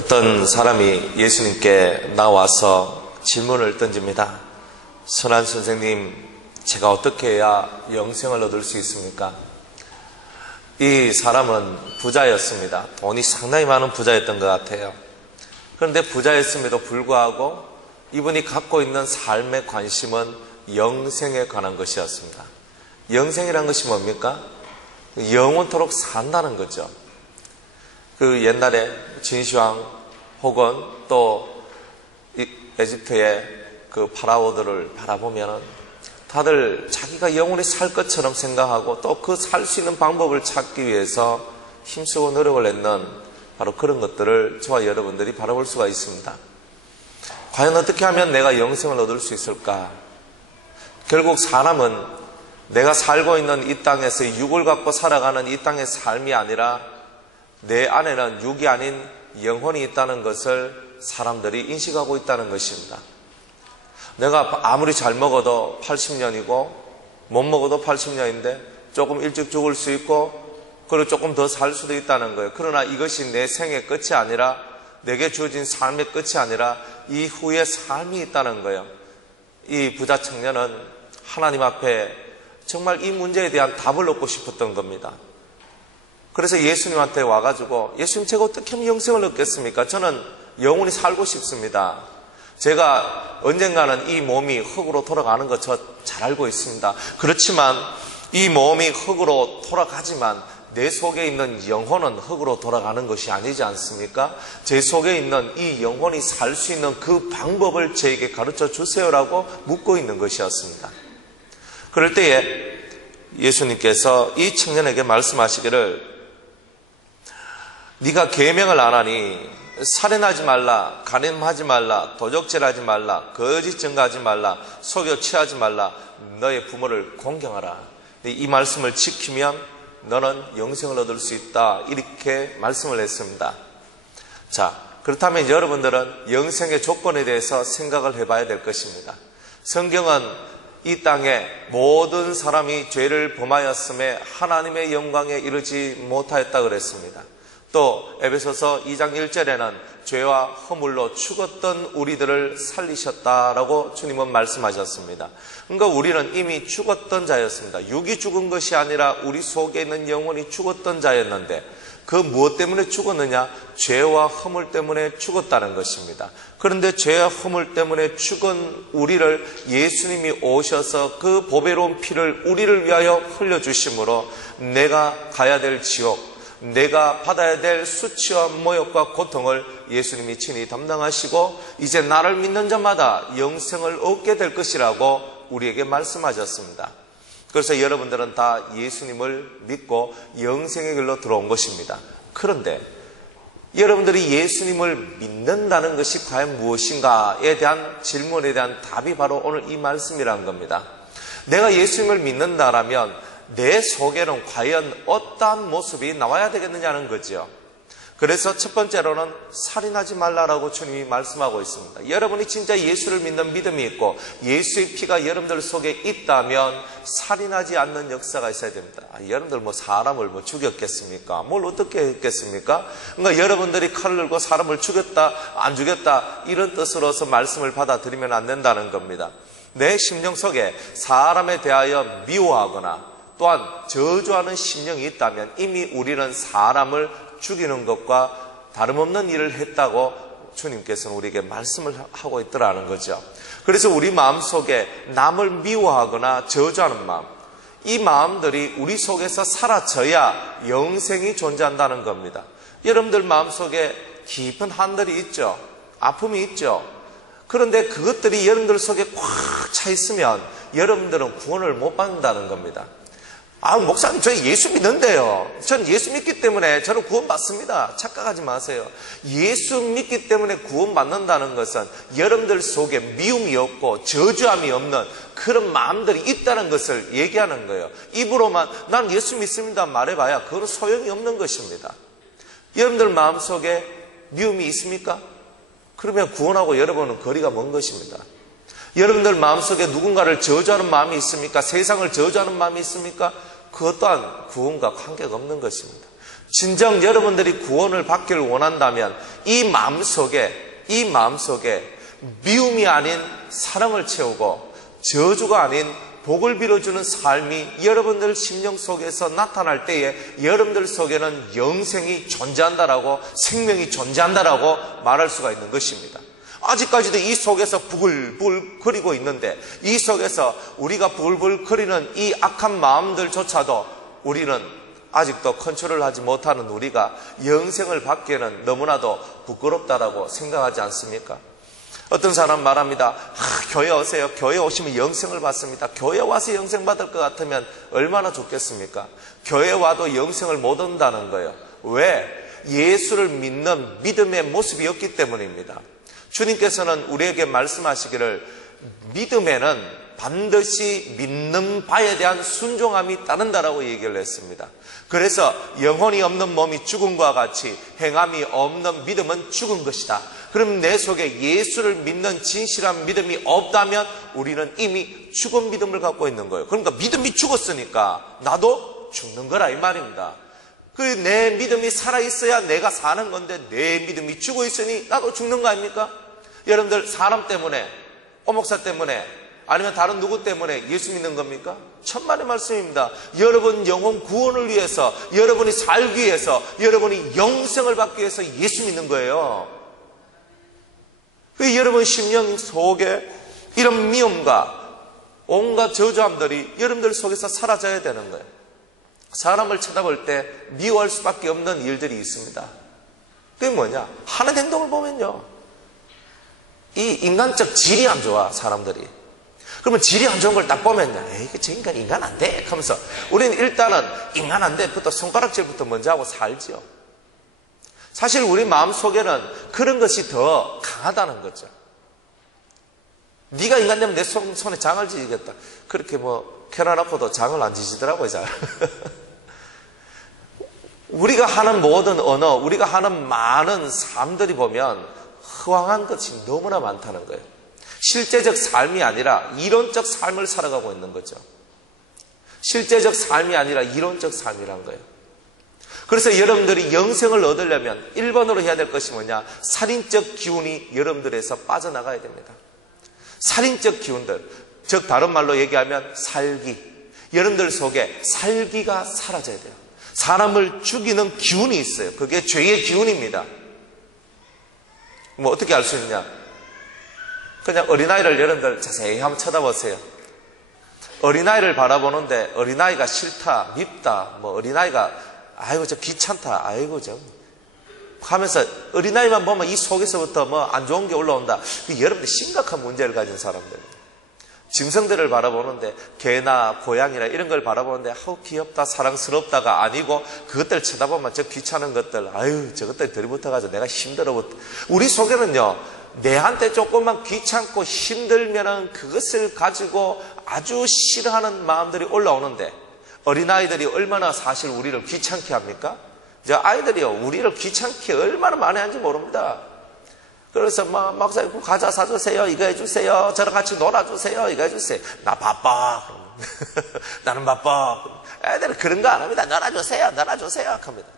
어떤 사람이 예수님께 나와서 질문을 던집니다. 선한 선생님, 제가 어떻게 해야 영생을 얻을 수 있습니까? 이 사람은 부자였습니다. 돈이 상당히 많은 부자였던 것 같아요. 그런데 부자였음에도 불구하고 이분이 갖고 있는 삶의 관심은 영생에 관한 것이었습니다. 영생이란 것이 뭡니까? 영원토록 산다는 거죠. 그 옛날에 진시황 혹은 또 에집트의 그 파라오들을 바라보면 다들 자기가 영원히 살 것처럼 생각하고 또 그 살 수 있는 방법을 찾기 위해서 힘쓰고 노력을 했는 바로 그런 것들을 저와 여러분들이 바라볼 수가 있습니다. 과연 어떻게 하면 내가 영생을 얻을 수 있을까? 결국 사람은 내가 살고 있는 이 땅에서 육을 갖고 살아가는 이 땅의 삶이 아니라 내 안에는 육이 아닌 영혼이 있다는 것을 사람들이 인식하고 있다는 것입니다. 내가 아무리 잘 먹어도 80년이고 못 먹어도 80년인데 조금 일찍 죽을 수 있고 그리고 조금 더 살 수도 있다는 거예요. 그러나 이것이 내 생의 끝이 아니라 내게 주어진 삶의 끝이 아니라 이후의 삶이 있다는 거예요. 이 부자 청년은 하나님 앞에 정말 이 문제에 대한 답을 얻고 싶었던 겁니다. 그래서 예수님한테 와가지고 예수님, 제가 어떻게 하면 영생을 얻겠습니까? 저는 영원히 살고 싶습니다. 제가 언젠가는 이 몸이 흙으로 돌아가는 거 저 잘 알고 있습니다. 그렇지만 이 몸이 흙으로 돌아가지만 내 속에 있는 영혼은 흙으로 돌아가는 것이 아니지 않습니까? 제 속에 있는 이 영혼이 살 수 있는 그 방법을 저에게 가르쳐 주세요라고 묻고 있는 것이었습니다. 그럴 때에 예수님께서 이 청년에게 말씀하시기를, 네가 계명을 안 하니 살인하지 말라, 간음하지 말라, 도적질하지 말라, 거짓 증거하지 말라, 속여 취하지 말라, 너의 부모를 공경하라. 이 말씀을 지키면 너는 영생을 얻을 수 있다, 이렇게 말씀을 했습니다. 자, 그렇다면 여러분들은 영생의 조건에 대해서 생각을 해봐야 될 것입니다. 성경은 이 땅에 모든 사람이 죄를 범하였음에 하나님의 영광에 이르지 못하였다 그랬습니다. 또 에베소서 2장 1절에는 죄와 허물로 죽었던 우리들을 살리셨다라고 주님은 말씀하셨습니다. 그러니까 우리는 이미 죽었던 자였습니다. 육이 죽은 것이 아니라 우리 속에 있는 영혼이 죽었던 자였는데 그 무엇 때문에 죽었느냐? 죄와 허물 때문에 죽었다는 것입니다. 그런데 죄와 허물 때문에 죽은 우리를 예수님이 오셔서 그 보배로운 피를 우리를 위하여 흘려주심으로 내가 가야 될 지옥, 내가 받아야 될 수치와 모욕과 고통을 예수님이 친히 담당하시고 이제 나를 믿는 자마다 영생을 얻게 될 것이라고 우리에게 말씀하셨습니다. 그래서 여러분들은 다 예수님을 믿고 영생의 길로 들어온 것입니다. 그런데 여러분들이 예수님을 믿는다는 것이 과연 무엇인가에 대한 질문에 대한 답이 바로 오늘 이 말씀이라는 겁니다. 내가 예수님을 믿는다라면 내 속에는 과연 어떠한 모습이 나와야 되겠느냐는 거죠. 그래서 첫 번째로는 살인하지 말라라고 주님이 말씀하고 있습니다. 여러분이 진짜 예수를 믿는 믿음이 있고 예수의 피가 여러분들 속에 있다면 살인하지 않는 역사가 있어야 됩니다. 여러분들 사람을 죽였겠습니까? 뭘 어떻게 했겠습니까? 그러니까 여러분들이 칼을 들고 사람을 죽였다 안 죽였다 이런 뜻으로서 말씀을 받아들이면 안 된다는 겁니다. 내 심령 속에 사람에 대하여 미워하거나 또한 저주하는 심령이 있다면 이미 우리는 사람을 죽이는 것과 다름없는 일을 했다고 주님께서는 우리에게 말씀을 하고 있더라는 거죠. 그래서 우리 마음속에 남을 미워하거나 저주하는 마음, 이 마음들이 우리 속에서 사라져야 영생이 존재한다는 겁니다. 여러분들 마음속에 깊은 한들이 있죠. 아픔이 있죠. 그런데 그것들이 여러분들 속에 꽉 차 있으면 여러분들은 구원을 못 받는다는 겁니다. 목사님, 저 예수 믿는데요. 전 예수 믿기 때문에 저는 구원받습니다. 착각하지 마세요. 예수 믿기 때문에 구원받는다는 것은 여러분들 속에 미움이 없고 저주함이 없는 그런 마음들이 있다는 것을 얘기하는 거예요. 입으로만 난 예수 믿습니다 말해봐야 그건 소용이 없는 것입니다. 여러분들 마음속에 미움이 있습니까? 그러면 구원하고 여러분은 거리가 먼 것입니다. 여러분들 마음속에 누군가를 저주하는 마음이 있습니까? 세상을 저주하는 마음이 있습니까? 그것 또한 구원과 관계가 없는 것입니다. 진정 여러분들이 구원을 받기를 원한다면 이 마음속에 미움이 아닌 사랑을 채우고 저주가 아닌 복을 빌어주는 삶이 여러분들 심령 속에서 나타날 때에 여러분들 속에는 영생이 존재한다라고, 생명이 존재한다라고 말할 수가 있는 것입니다. 아직까지도 이 속에서 부글부글 거리고 있는데, 이 속에서 우리가 부글부글 거리는 이 악한 마음들조차도 우리는 아직도 컨트롤을 하지 못하는 우리가 영생을 받기에는 너무나도 부끄럽다라고 생각하지 않습니까? 어떤 사람 말합니다. 교회 오세요. 교회 오시면 영생을 받습니다. 교회 와서 영생 받을 것 같으면 얼마나 좋겠습니까? 교회 와도 영생을 못 얻는다는 거예요. 왜? 예수를 믿는 믿음의 모습이 없기 때문입니다. 주님께서는 우리에게 말씀하시기를 믿음에는 반드시 믿는 바에 대한 순종함이 따른다라고 얘기를 했습니다. 그래서 영혼이 없는 몸이 죽음과 같이 행함이 없는 믿음은 죽은 것이다. 그럼 내 속에 예수를 믿는 진실한 믿음이 없다면 우리는 이미 죽은 믿음을 갖고 있는 거예요. 그러니까 믿음이 죽었으니까 나도 죽는 거라 이 말입니다. 내 믿음이 살아있어야 내가 사는 건데 내 믿음이 죽어 있으니 나도 죽는 거 아닙니까? 여러분들 사람 때문에, 오목사 때문에, 아니면 다른 누구 때문에 예수 믿는 겁니까? 천만의 말씀입니다. 여러분 영혼 구원을 위해서, 여러분이 살기 위해서, 여러분이 영생을 받기 위해서 예수 믿는 거예요. 여러분 심령 속에 이런 미움과 온갖 저주함들이 여러분들 속에서 사라져야 되는 거예요. 사람을 쳐다볼 때 미워할 수밖에 없는 일들이 있습니다. 그게 뭐냐? 하는 행동을 보면요, 이 인간적 질이 안 좋아, 사람들이. 그러면 질이 안 좋은 걸 딱 보면요, 에이, 저 인간 안 돼 하면서 우리는 일단은 인간 안 돼부터 손가락질부터 먼저 하고 살지요. 사실 우리 마음속에는 그런 것이 더 강하다는 거죠. 네가 인간 되면 내 손에 장을 지지겠다. 그렇게 켜놔놓고도 장을 안 지지더라고요, 잘. 우리가 하는 모든 언어, 우리가 하는 많은 삶들이 보면 허황한 것이 너무나 많다는 거예요. 실제적 삶이 아니라 이론적 삶을 살아가고 있는 거죠. 실제적 삶이 아니라 이론적 삶이란 거예요. 그래서 여러분들이 영생을 얻으려면 1번으로 해야 될 것이 뭐냐? 살인적 기운이 여러분들에서 빠져나가야 됩니다. 살인적 기운들, 즉 다른 말로 얘기하면 살기. 여러분들 속에 살기가 사라져야 돼요. 사람을 죽이는 기운이 있어요. 그게 죄의 기운입니다. 어떻게 알 수 있냐? 그냥 어린아이를 여러분들 자세히 한번 쳐다보세요. 어린아이를 바라보는데 어린아이가 싫다, 밉다, 어린아이가 아이고 저 귀찮다, 아이고 저 하면서 어린아이만 보면 이 속에서부터 안 좋은 게 올라온다. 여러분들 심각한 문제를 가진 사람들. 짐승들을 바라보는데 개나 고양이나 이런 걸 바라보는데 아우 귀엽다, 사랑스럽다가 아니고 그것들 쳐다보면 저 귀찮은 것들, 아유 저것들 들이붙어가지고 내가 힘들어. 우리 속에는요, 내한테 조금만 귀찮고 힘들면은 그것을 가지고 아주 싫어하는 마음들이 올라오는데, 어린아이들이 얼마나 사실 우리를 귀찮게 합니까? 저 아이들이요, 우리를 귀찮게 얼마나 많이 하는지 모릅니다. 그래서 목사님 과자 사주세요, 이거 해주세요, 저랑 같이 놀아주세요, 이거 해주세요. 나 바빠. 나는 바빠. 애들은 그런 거 안 합니다. 놀아주세요 합니다.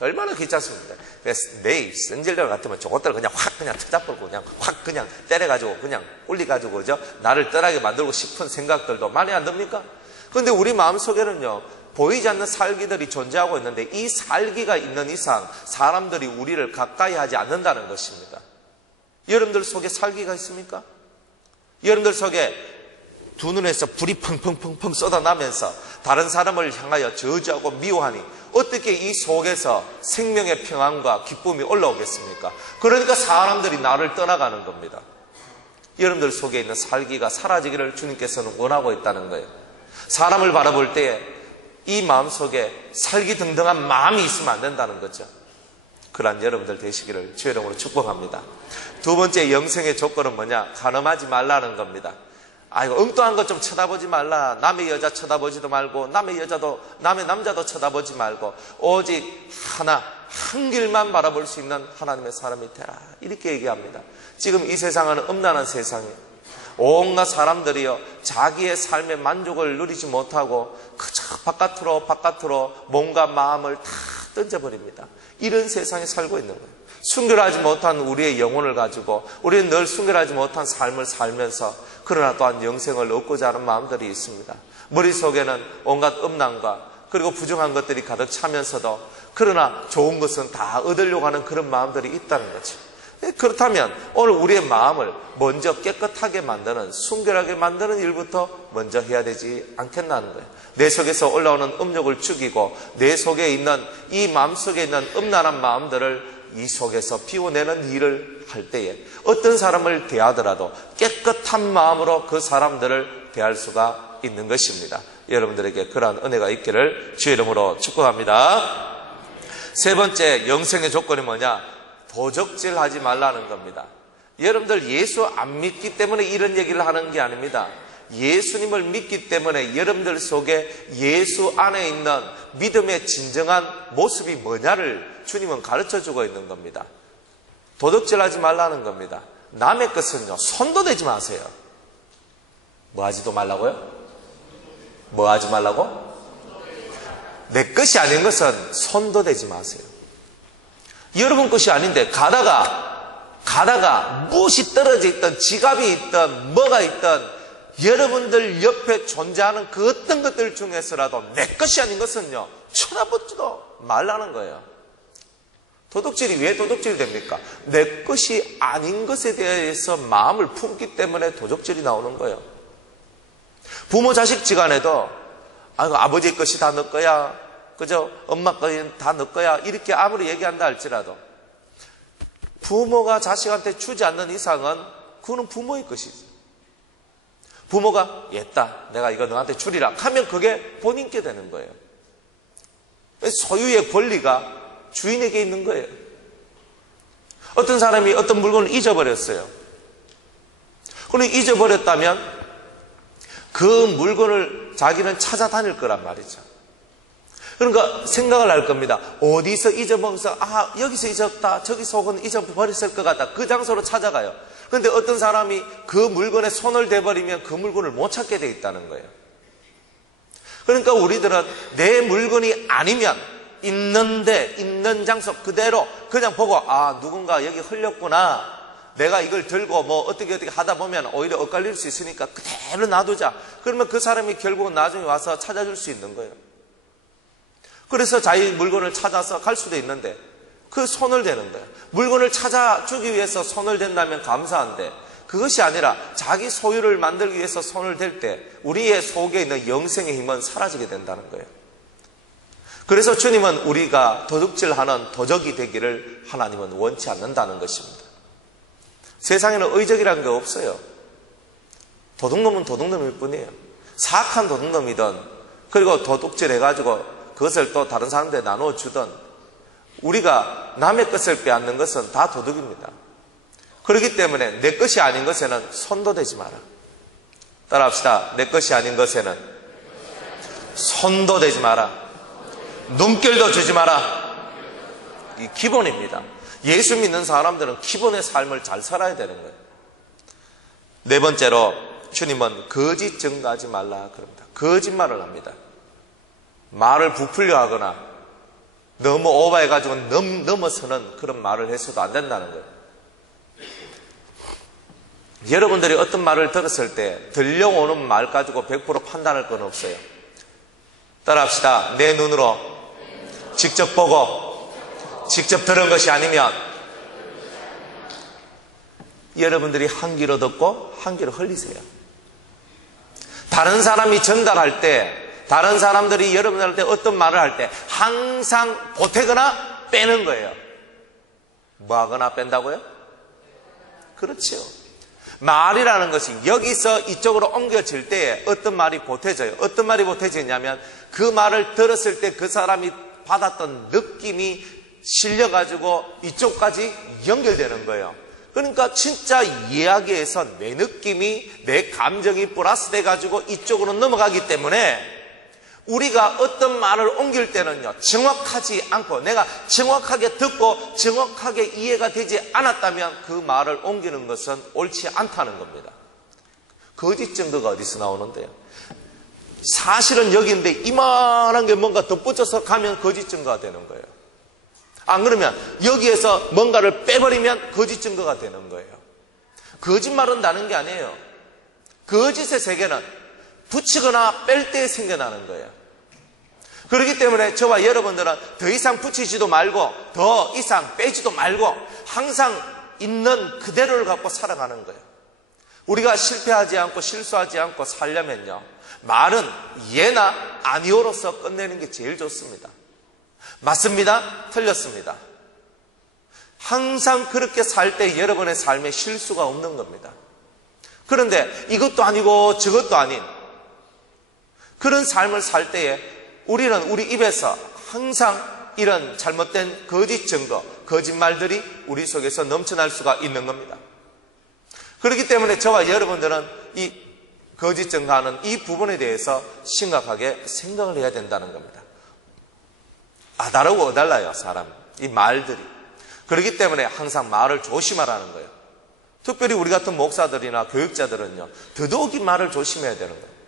얼마나 귀찮습니까? 그래서 내일 성질들 같으면 저것들 그냥 확 그냥 터잡고 그냥 확 그냥 때려가지고 그냥 올리가지고 나를 떠나게 만들고 싶은 생각들도 많이 안 듭니까? 그런데 우리 마음속에는요, 보이지 않는 살기들이 존재하고 있는데 이 살기가 있는 이상 사람들이 우리를 가까이 하지 않는다는 것입니다. 여러분들 속에 살기가 있습니까? 여러분들 속에 두 눈에서 불이 펑펑펑펑 쏟아나면서 다른 사람을 향하여 저주하고 미워하니 어떻게 이 속에서 생명의 평안과 기쁨이 올라오겠습니까? 그러니까 사람들이 나를 떠나가는 겁니다. 여러분들 속에 있는 살기가 사라지기를 주님께서는 원하고 있다는 거예요. 사람을 바라볼 때에 이 마음속에 살기등등한 마음이 있으면 안 된다는 거죠. 그러한 여러분들 되시기를 주의 이름으로 축복합니다. 두 번째 영생의 조건은 뭐냐? 간음하지 말라는 겁니다. 아이고 엉뚱한 것 좀 쳐다보지 말라. 남의 여자 쳐다보지도 말고 남의 남자도 쳐다보지 말고 오직 한 길만 바라볼 수 있는 하나님의 사람이 되라. 이렇게 얘기합니다. 지금 이 세상은 음란한 세상이에요. 온갖 사람들이요, 자기의 삶의 만족을 누리지 못하고 그저 바깥으로 몸과 마음을 다 던져버립니다. 이런 세상에 살고 있는 거예요. 순결하지 못한 우리의 영혼을 가지고 우리는 늘 순결하지 못한 삶을 살면서 그러나 또한 영생을 얻고자 하는 마음들이 있습니다. 머릿속에는 온갖 음란과 그리고 부정한 것들이 가득 차면서도 그러나 좋은 것은 다 얻으려고 하는 그런 마음들이 있다는 거죠. 그렇다면 오늘 우리의 마음을 먼저 깨끗하게 만드는, 순결하게 만드는 일부터 먼저 해야 되지 않겠나는 거예요. 내 속에서 올라오는 음욕을 죽이고 내 속에 있는 이 마음속에 있는 음란한 마음들을 이 속에서 비워내는 일을 할 때에 어떤 사람을 대하더라도 깨끗한 마음으로 그 사람들을 대할 수가 있는 것입니다. 여러분들에게 그러한 은혜가 있기를 주의 이름으로 축복합니다. 세 번째 영생의 조건이 뭐냐? 도적질하지 말라는 겁니다. 여러분들 예수 안 믿기 때문에 이런 얘기를 하는 게 아닙니다. 예수님을 믿기 때문에 여러분들 속에 예수 안에 있는 믿음의 진정한 모습이 뭐냐를 주님은 가르쳐주고 있는 겁니다. 도둑질하지 말라는 겁니다. 남의 것은요, 손도 대지 마세요. 뭐 하지도 말라고요? 뭐 하지 말라고? 내 것이 아닌 것은 손도 대지 마세요. 여러분 것이 아닌데 가다가 무엇이 떨어져 있던 지갑이 있던 뭐가 있던 여러분들 옆에 존재하는 그 어떤 것들 중에서라도 내 것이 아닌 것은요, 쳐다보지도 말라는 거예요. 도둑질이 왜 도둑질이 됩니까? 내 것이 아닌 것에 대해서 마음을 품기 때문에 도둑질이 나오는 거예요. 부모 자식 지간에도 아버지 것이 다 너 거야, 그죠? 엄마 것이 다 너 거야, 이렇게 아무리 얘기한다 할지라도 부모가 자식한테 주지 않는 이상은 그거는 부모의 것이지. 부모가 얘다 내가 이거 너한테 주리라 하면 그게 본인께 되는 거예요. 소유의 권리가 주인에게 있는 거예요. 어떤 사람이 어떤 물건을 잊어버렸어요. 그럼 잊어버렸다면 그 물건을 자기는 찾아다닐 거란 말이죠. 그러니까 생각을 할 겁니다. 어디서 잊어먹어서 여기서 잊었다, 저기서 혹은 잊어버렸을 것 같다, 그 장소로 찾아가요. 그런데 어떤 사람이 그 물건에 손을 대버리면 그 물건을 못 찾게 돼 있다는 거예요. 그러니까 우리들은 내 물건이 아니면 있는 장소 그대로 그냥 보고 누군가 여기 흘렸구나, 내가 이걸 들고 뭐 어떻게 하다 보면 오히려 엇갈릴 수 있으니까 그대로 놔두자. 그러면 그 사람이 결국은 나중에 와서 찾아줄 수 있는 거예요. 그래서 자기 물건을 찾아서 갈 수도 있는데 그 손을 대는 거예요. 물건을 찾아주기 위해서 손을 댄다면 감사한데 그것이 아니라 자기 소유를 만들기 위해서 손을 댈 때 우리의 속에 있는 영생의 힘은 사라지게 된다는 거예요. 그래서 주님은 우리가 도둑질하는 도적이 되기를 하나님은 원치 않는다는 것입니다. 세상에는 의적이라는 게 없어요. 도둑놈은 도둑놈일 뿐이에요. 사악한 도둑놈이든 그리고 도둑질 해가지고 그것을 또 다른 사람들에 나누어 주든 우리가 남의 것을 빼앗는 것은 다 도둑입니다. 그렇기 때문에 내 것이 아닌 것에는 손도 대지 마라. 따라합시다. 내 것이 아닌 것에는 손도 대지 마라. 눈길도 주지 마라. 이 기본입니다. 예수 믿는 사람들은 기본의 삶을 잘 살아야 되는 거예요. 네 번째로 주님은 거짓 증거하지 말라 그럽니다. 거짓말을 합니다. 말을 부풀려 하거나 너무 오버해가지고 넘어서는 그런 말을 해서도 안 된다는 거예요. 여러분들이 어떤 말을 들었을 때 들려오는 말 가지고 100% 판단할 건 없어요. 따라합시다. 내 눈으로 직접 보고 직접 들은 것이 아니면 여러분들이 한 귀로 듣고 한 귀로 흘리세요. 다른 사람이 전달할 때 다른 사람들이 여러분들한테 어떤 말을 할 때 항상 보태거나 빼는 거예요. 뭐 하거나 뺀다고요? 그렇죠. 말이라는 것이 여기서 이쪽으로 옮겨질 때에 어떤 말이 보태져요. 어떤 말이 보태지냐면 그 말을 들었을 때 그 사람이 받았던 느낌이 실려가지고 이쪽까지 연결되는 거예요. 그러니까 진짜 이야기에서 내 느낌이, 내 감정이 플러스 돼가지고 이쪽으로 넘어가기 때문에 우리가 어떤 말을 옮길 때는요, 정확하지 않고 내가 정확하게 듣고 정확하게 이해가 되지 않았다면 그 말을 옮기는 것은 옳지 않다는 겁니다. 거짓 증거가 어디서 나오는데요? 사실은 여기인데 이만한 게 뭔가 덧붙여서 가면 거짓 증거가 되는 거예요. 안 그러면 여기에서 뭔가를 빼버리면 거짓 증거가 되는 거예요. 거짓말은 나는 게 아니에요. 거짓의 세계는 붙이거나 뺄 때 생겨나는 거예요. 그렇기 때문에 저와 여러분들은 더 이상 붙이지도 말고 더 이상 빼지도 말고 항상 있는 그대로를 갖고 살아가는 거예요. 우리가 실패하지 않고 실수하지 않고 살려면요, 말은 예나 아니오로서 끝내는 게 제일 좋습니다. 맞습니다? 틀렸습니다. 항상 그렇게 살 때 여러분의 삶에 실수가 없는 겁니다. 그런데 이것도 아니고 저것도 아닌 그런 삶을 살 때에 우리는 우리 입에서 항상 이런 잘못된 거짓 증거, 거짓말들이 우리 속에서 넘쳐날 수가 있는 겁니다. 그렇기 때문에 저와 여러분들은 이 거짓 증거하는 이 부분에 대해서 심각하게 생각을 해야 된다는 겁니다. 다르고 어달라요, 사람. 이 말들이. 그렇기 때문에 항상 말을 조심하라는 거예요. 특별히 우리 같은 목사들이나 교육자들은요, 더더욱이 말을 조심해야 되는 거예요.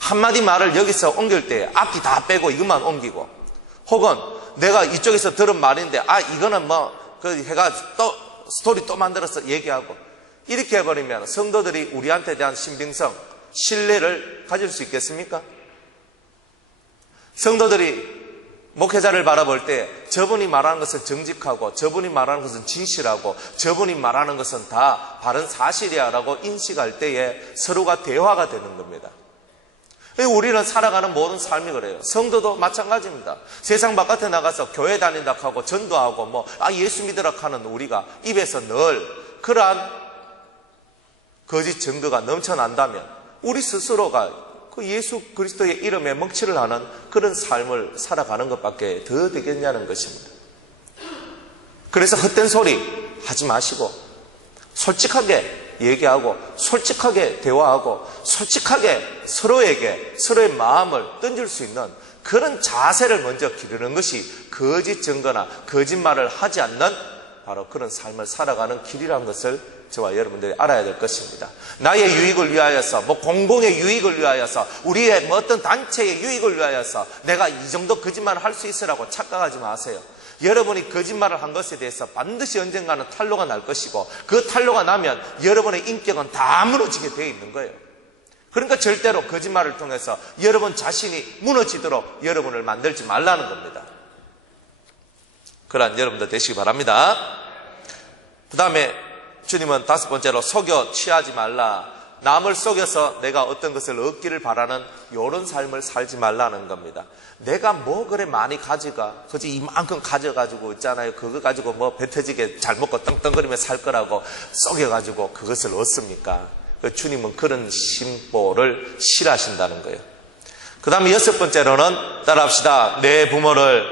한마디 말을 여기서 옮길 때 앞뒤 다 빼고 이것만 옮기고, 혹은 내가 이쪽에서 들은 말인데 이거는 해가 또 스토리 또 만들어서 얘기하고, 이렇게 해버리면 성도들이 우리한테 대한 신빙성, 신뢰를 가질 수 있겠습니까? 성도들이 목회자를 바라볼 때 저분이 말하는 것은 정직하고 저분이 말하는 것은 진실하고 저분이 말하는 것은 다 바른 사실이야 라고 인식할 때에 서로가 대화가 되는 겁니다. 우리는 살아가는 모든 삶이 그래요. 성도도 마찬가지입니다. 세상 바깥에 나가서 교회 다닌다 하고 전도하고 예수 믿으라 하는 우리가 입에서 늘 그러한 거짓 증거가 넘쳐난다면 우리 스스로가 그 예수 그리스도의 이름에 먹칠을 하는 그런 삶을 살아가는 것밖에 더 되겠냐는 것입니다. 그래서 헛된 소리 하지 마시고 솔직하게 얘기하고 솔직하게 대화하고 솔직하게 서로에게 서로의 마음을 던질 수 있는 그런 자세를 먼저 기르는 것이 거짓 증거나 거짓말을 하지 않는 바로 그런 삶을 살아가는 길이라는 것을 저와 여러분들이 알아야 될 것입니다. 나의 유익을 위하여서, 공공의 유익을 위하여서, 우리의 어떤 단체의 유익을 위하여서 내가 이 정도 거짓말을 할 수 있으라고 착각하지 마세요. 여러분이 거짓말을 한 것에 대해서 반드시 언젠가는 탄로가 날 것이고 그 탄로가 나면 여러분의 인격은 다 무너지게 되어 있는 거예요. 그러니까 절대로 거짓말을 통해서 여러분 자신이 무너지도록 여러분을 만들지 말라는 겁니다. 그러한 여러분들 되시기 바랍니다. 그 다음에 주님은 다섯 번째로 속여 취하지 말라. 남을 속여서 내가 어떤 것을 얻기를 바라는 이런 삶을 살지 말라는 겁니다. 내가 그래 많이 가져가. 그지 이만큼 가져가지고 있잖아요. 그거 가지고 배 터지게 잘 먹고 떵떵거리며 살 거라고 속여가지고 그것을 얻습니까? 주님은 그런 심보를 싫어하신다는 거예요. 그 다음에 여섯 번째로는 따라합시다. 내 부모를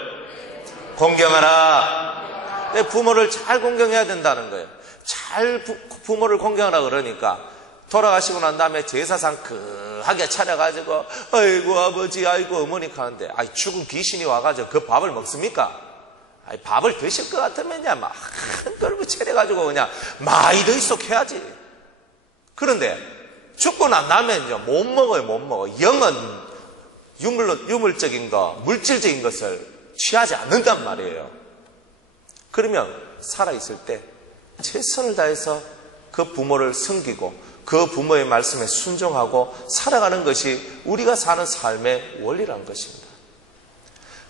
공경하라. 내 부모를 잘 공경해야 된다는 거예요. 잘 부모를 공경하라 그러니까 돌아가시고 난 다음에 제사상 그하게 차려가지고 아이고 아버지 아이고 어머니 하는데 죽은 귀신이 와가지고 그 밥을 먹습니까? 밥을 드실 것 같으면야 한 걸부 차려가지고 그냥 많이 더 있어 해야지. 그런데 죽고 난 다음에는요 못 먹어요. 못 먹어. 영은 유물적인 거 물질적인 것을 취하지 않는단 말이에요. 그러면 살아있을 때 최선을 다해서 그 부모를 섬기고 그 부모의 말씀에 순종하고 살아가는 것이 우리가 사는 삶의 원리라는 것입니다.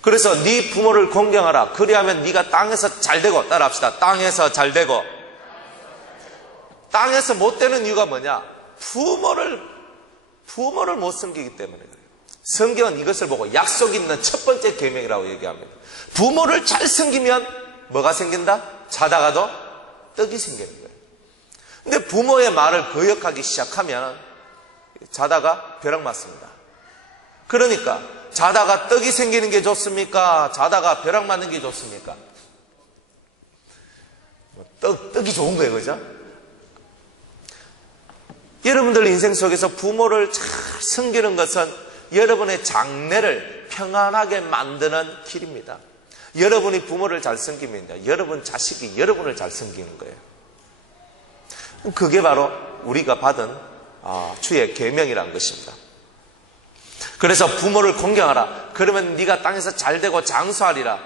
그래서 네 부모를 공경하라. 그리하면 네가 땅에서 잘 되고, 따라합시다. 땅에서 잘 되고. 땅에서 못 되는 이유가 뭐냐? 부모를 못 섬기기 때문에 그래요. 성경은 이것을 보고 약속 있는 첫 번째 계명이라고 얘기합니다. 부모를 잘 섬기면 뭐가 생긴다? 자다가도 떡이 생기는 거예요. 근데 부모의 말을 거역하기 시작하면 자다가 벼락 맞습니다. 그러니까 자다가 떡이 생기는 게 좋습니까? 자다가 벼락 맞는 게 좋습니까? 떡이 좋은 거예요, 그죠? 여러분들 인생 속에서 부모를 잘 섬기는 것은 여러분의 장래를 평안하게 만드는 길입니다. 여러분이 부모를 잘 섬기면요, 여러분 자식이 여러분을 잘 섬기는 거예요. 그게 바로 우리가 받은 주의 계명이라는 것입니다. 그래서 부모를 공경하라. 그러면 네가 땅에서 잘 되고 장수하리라.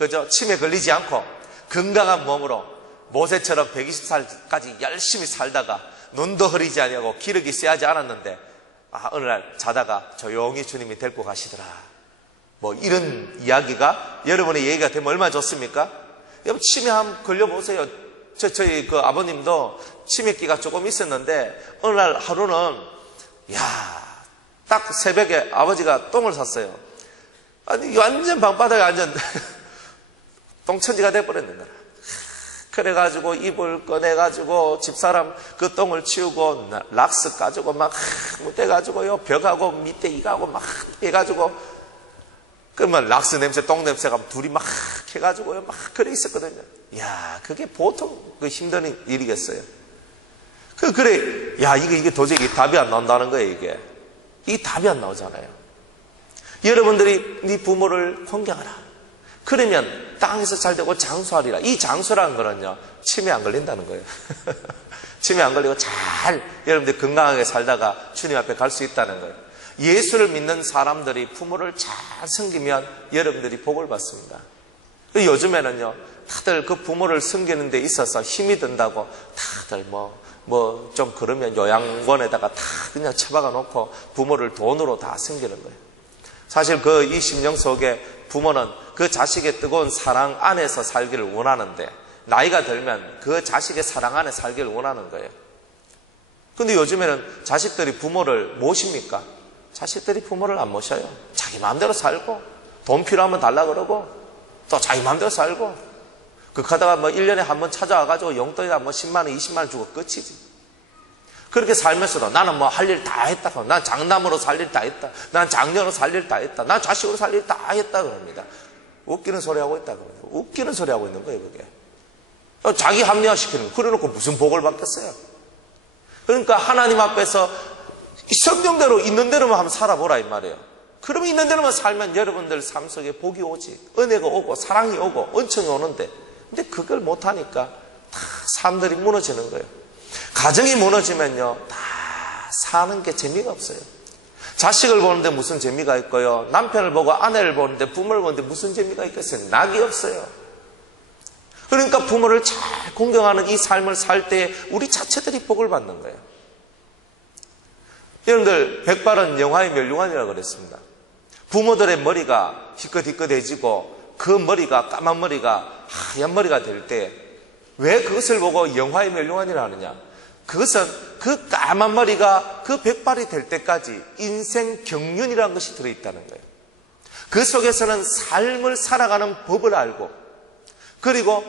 그죠? 치매 걸리지 않고 건강한 몸으로 모세처럼 120살까지 열심히 살다가 눈도 흐리지 아니하고 기력이 쎄하지 않았는데 어느 날 자다가 조용히 주님이 데리고 가시더라. 뭐 이런 이야기가 여러분의 얘기가 되면 얼마나 좋습니까? 여러분 치매 한번 걸려보세요. 저희 그 아버님도 치매기가 조금 있었는데 어느 날 하루는 딱 새벽에 아버지가 똥을 쌌어요. 아니 완전 방바닥에 완전 똥천지가 돼버렸는 거야. 그래가지고 이불 꺼내가지고 집사람 그 똥을 치우고 락스 가지고 막 묻대가지고요 벽하고 밑에 이가고 막 해가지고 그러면 락스 냄새 똥 냄새가 둘이 막 해가지고요 막 그래 있었거든요. 이야 그게 보통 그 힘든 일이겠어요. 그래 이게 도저히 답이 안 나온다는 거예요. 이게 답이 안 나오잖아요. 여러분들이 네 부모를 공경하라. 그러면 땅에서 잘 되고 장수하리라. 이 장수라는 거는요 치매 안 걸린다는 거예요. 치매 안 걸리고 잘 여러분들이 건강하게 살다가 주님 앞에 갈 수 있다는 거예요. 예수를 믿는 사람들이 부모를 잘 섬기면 여러분들이 복을 받습니다. 요즘에는요 다들 그 부모를 섬기는 데 있어서 힘이 든다고 다들 좀 그러면 요양원에다가 다 그냥 처박아 놓고 부모를 돈으로 다 섬기는 거예요. 사실 이 심령 속에 부모는 그 자식의 뜨거운 사랑 안에서 살기를 원하는데 나이가 들면 그 자식의 사랑 안에 살기를 원하는 거예요. 근데 요즘에는 자식들이 부모를 모십니까? 자식들이 부모를 안 모셔요. 자기 마음대로 살고 돈 필요하면 달라 그러고 또 자기 마음대로 살고 그러다가 1년에 한 번 찾아와가지고 용돈이나 10만 원 20만 원 주고 끝이지. 그렇게 살면서도 나는 할 일 다 했다. 난 장남으로 살 일 다 했다. 난 장녀로 살 일 다 했다. 난 자식으로 살 일 다 했다 그럽니다. 웃기는 소리 하고 있다 그럽니다. 웃기는 소리 하고 있는 거예요 그게. 자기 합리화시키는 거. 그래놓고 무슨 복을 받겠어요. 그러니까 하나님 앞에서 이 성경대로 있는 대로만 한번 살아보라 이 말이에요. 그러면 있는 대로만 살면 여러분들 삶 속에 복이 오지. 은혜가 오고 사랑이 오고 은총이 오는데 근데 그걸 못하니까 다 사람들이 무너지는 거예요. 가정이 무너지면요 다 사는 게 재미가 없어요. 자식을 보는데 무슨 재미가 있고요, 남편을 보고 아내를 보는데 부모를 보는데 무슨 재미가 있겠어요. 낙이 없어요. 그러니까 부모를 잘 공경하는 이 삶을 살 때 우리 자체들이 복을 받는 거예요. 여러분들 백발은 영화의 멸류관이라고 그랬습니다. 부모들의 머리가 희끗희끗해지고 그 머리가 까만 머리가 하얀 머리가 될 때 왜 그것을 보고 영화의 멸류관이라 하느냐? 그것은 그 까만 머리가 그 백발이 될 때까지 인생 경륜이라는 것이 들어있다는 거예요. 그 속에서는 삶을 살아가는 법을 알고 그리고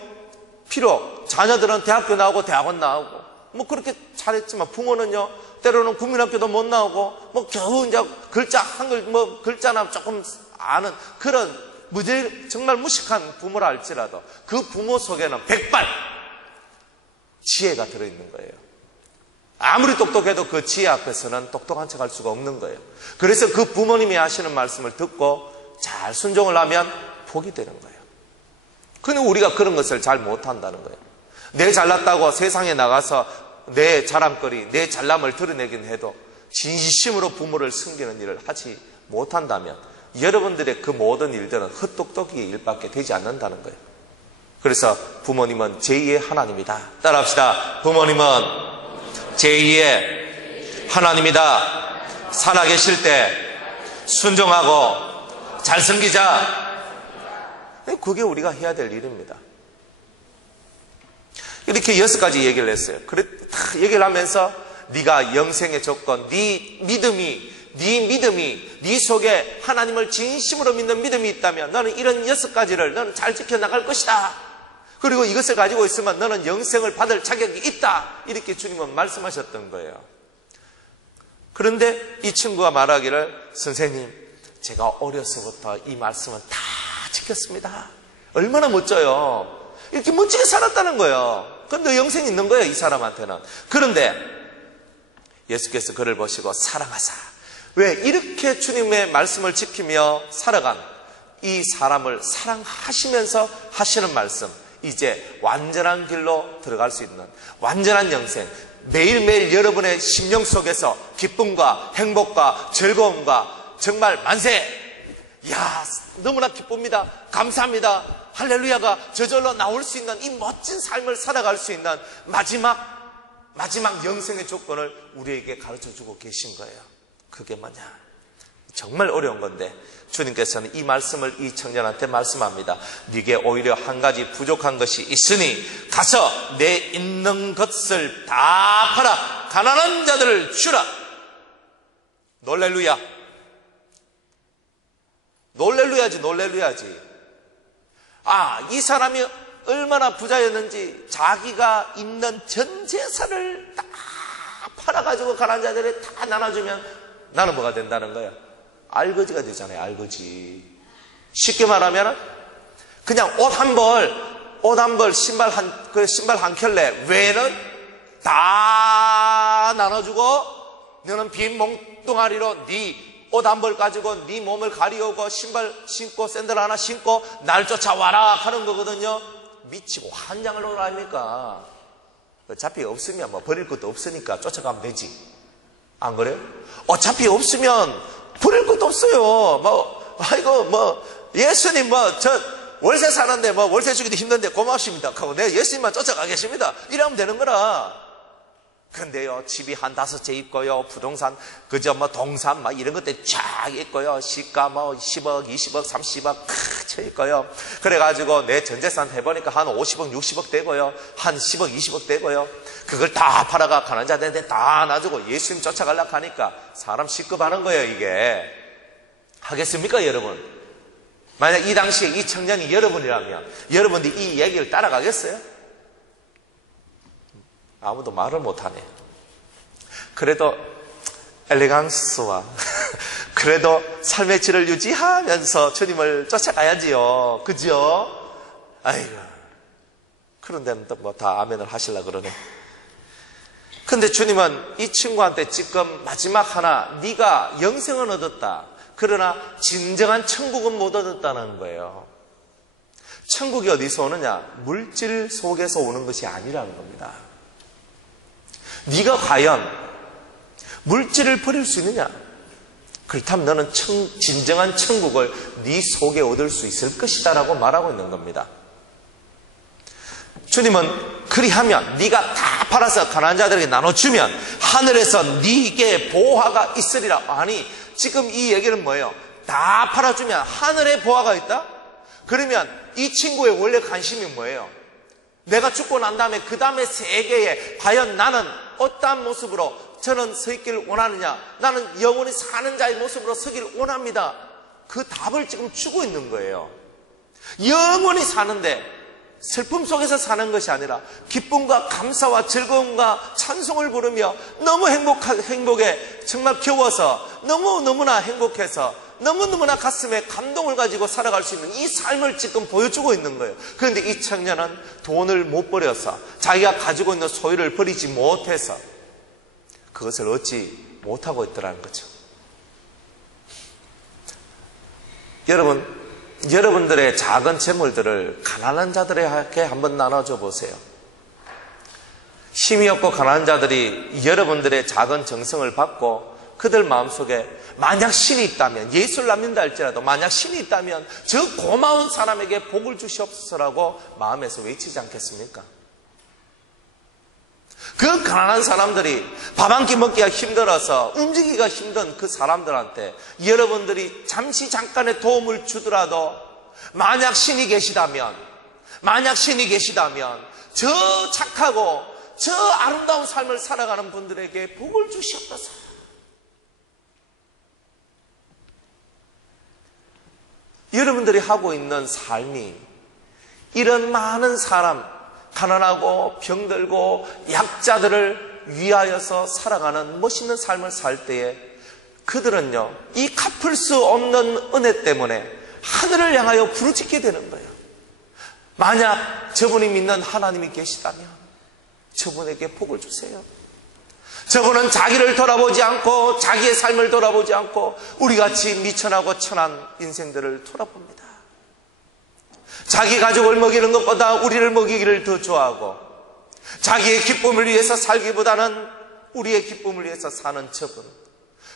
비록 자녀들은 대학교 나오고 대학원 나오고 그렇게 잘했지만 부모는요 때로는 국민학교도 못 나오고 겨우 이제 글자 한글 글자나 조금 아는 그런 정말 무식한 부모라 할지라도 그 부모 속에는 백발 지혜가 들어있는 거예요. 아무리 똑똑해도 그 지혜 앞에서는 똑똑한 척 할 수가 없는 거예요. 그래서 그 부모님이 하시는 말씀을 듣고 잘 순종을 하면 복이 되는 거예요. 근데 우리가 그런 것을 잘 못한다는 거예요. 내 잘났다고 세상에 나가서 내 자랑거리, 내 잘남을 드러내긴 해도 진심으로 부모를 섬기는 일을 하지 못한다면 여러분들의 그 모든 일들은 헛똑똑이의 일밖에 되지 않는다는 거예요. 그래서 부모님은 제2의 하나님이다. 따라합시다. 부모님은 제2의 하나님이다. 살아계실 때 순종하고 잘 섬기자. 그게 우리가 해야 될 일입니다. 이렇게 6가지 얘기를 했어요. 그래 다 얘기를 하면서 네가 영생의 조건, 네 믿음이 네 속에 하나님을 진심으로 믿는 믿음이 있다면 너는 이런 6가지를 너는 잘 지켜나갈 것이다. 그리고 이것을 가지고 있으면 너는 영생을 받을 자격이 있다. 이렇게 주님은 말씀하셨던 거예요. 그런데 이 친구가 말하기를 선생님 제가 어려서부터 이 말씀은 다 지켰습니다. 얼마나 멋져요. 이렇게 멋지게 살았다는 거예요. 그런데 영생이 있는 거예요 이 사람한테는. 그런데 예수께서 그를 보시고 사랑하사. 왜 이렇게 주님의 말씀을 지키며 살아간 이 사람을 사랑하시면서 하시는 말씀, 이제 완전한 길로 들어갈 수 있는 완전한 영생, 매일매일 여러분의 심령 속에서 기쁨과 행복과 즐거움과 정말 만세, 야, 너무나 기쁩니다. 감사합니다. 할렐루야가 저절로 나올 수 있는 이 멋진 삶을 살아갈 수 있는 마지막 영생의 조건을 우리에게 가르쳐주고 계신 거예요. 그게 뭐냐? 정말 어려운 건데 주님께서는 이 말씀을 이 청년한테 말씀합니다. 네게 오히려 한 가지 부족한 것이 있으니 가서 내 있는 것을 다 팔아 가난한 자들을 주라. 놀렐루야. 놀렐루야지. 이 사람이 얼마나 부자였는지 자기가 있는 전 재산을 다 팔아가지고 가난한 자들에 다 나눠주면 나는 뭐가 된다는 거야? 알거지가 되잖아요. 알거지. 쉽게 말하면 그냥 옷 한 벌, 신발 한 켤레 외에는 다 나눠주고 너는 빈 몽뚱아리로 네 옷 한 벌 가지고 네 몸을 가리우고 신발 신고 샌들 하나 신고 날 쫓아와라 하는 거거든요. 미치고 환장을 놓으라 아닙니까? 어차피 없으면 버릴 것도 없으니까 쫓아가면 되지. 안 그래요? 어차피 없으면 버릴 것도 없어요. 예수님 저 월세 사는데 월세 주기도 힘든데 고맙습니다 하고 내 예수님만 쫓아가겠습니다. 이러면 되는 거라. 근데요, 집이 한 5채 있고요, 부동산, 동산, 이런 것들 쫙 있고요, 시가 10억, 20억, 30억 쳐 있고요. 그래가지고 내 전재산 해보니까 한 50억, 60억 되고요, 한 10억, 20억 되고요. 그걸 다 팔아가 가난한 자들한테 다 놔주고 예수님 쫓아가려고 하니까 사람 시급하는 거예요, 이게. 하겠습니까, 여러분? 만약 이 당시에 이 청년이 여러분이라면, 여러분들이 이 얘기를 따라가겠어요? 아무도 말을 못하네. 그래도 엘레강스와 그래도 삶의 질을 유지하면서 주님을 쫓아가야지요. 그죠? 아이고, 그런 데는 또 다 아멘을 하시려고 그러네. 근데 주님은 이 친구한테 지금 마지막 하나, 네가 영생은 얻었다. 그러나 진정한 천국은 못 얻었다는 거예요. 천국이 어디서 오느냐? 물질 속에서 오는 것이 아니라는 겁니다. 네가 과연 물질을 버릴 수 있느냐? 그렇다면 너는 진정한 천국을 네 속에 얻을 수 있을 것이다 라고 말하고 있는 겁니다. 주님은 그리하면 네가 다 팔아서 가난한 자들에게 나눠주면 하늘에서 네게 보화가 있으리라. 아니, 지금 이 얘기는 뭐예요? 다 팔아주면 하늘에 보화가 있다? 그러면 이 친구의 원래 관심이 뭐예요? 내가 죽고 난 다음에 그 다음에 세계에 과연 나는 어떠한 모습으로 저는 서 있기를 원하느냐? 나는 영원히 사는 자의 모습으로 서기를 원합니다. 그 답을 지금 주고 있는 거예요. 영원히 사는데 슬픔 속에서 사는 것이 아니라 기쁨과 감사와 즐거움과 찬송을 부르며 너무 행복에 정말 겨워서 너무너무나 행복해서 너무너무나 가슴에 감동을 가지고 살아갈 수 있는 이 삶을 지금 보여주고 있는 거예요. 그런데 이 청년은 돈을 못 버려서 자기가 가지고 있는 소유를 버리지 못해서 그것을 얻지 못하고 있더라는 거죠. 여러분들의 작은 재물들을 가난한 자들에게 한번 나눠줘 보세요. 힘이 없고 가난한 자들이 여러분들의 작은 정성을 받고 그들 마음속에 만약 신이 있다면, 예수를 믿는다 할지라도 만약 신이 있다면 저 고마운 사람에게 복을 주시옵소서라고 마음에서 외치지 않겠습니까? 그 가난한 사람들이 밥 한 끼 먹기가 힘들어서 움직이기가 힘든 그 사람들한테 여러분들이 잠깐의 도움을 주더라도 만약 신이 계시다면 저 착하고 저 아름다운 삶을 살아가는 분들에게 복을 주시옵소서. 여러분들이 하고 있는 삶이 이런 많은 사람, 가난하고 병들고 약자들을 위하여서 살아가는 멋있는 삶을 살 때에 그들은요, 이 갚을 수 없는 은혜 때문에 하늘을 향하여 부르짖게 되는 거예요. 만약 저분이 믿는 하나님이 계시다면 저분에게 복을 주세요. 저분은 자기를 돌아보지 않고 자기의 삶을 돌아보지 않고 우리같이 미천하고 천한 인생들을 돌아봅니다. 자기 가족을 먹이는 것보다 우리를 먹이기를 더 좋아하고 자기의 기쁨을 위해서 살기보다는 우리의 기쁨을 위해서 사는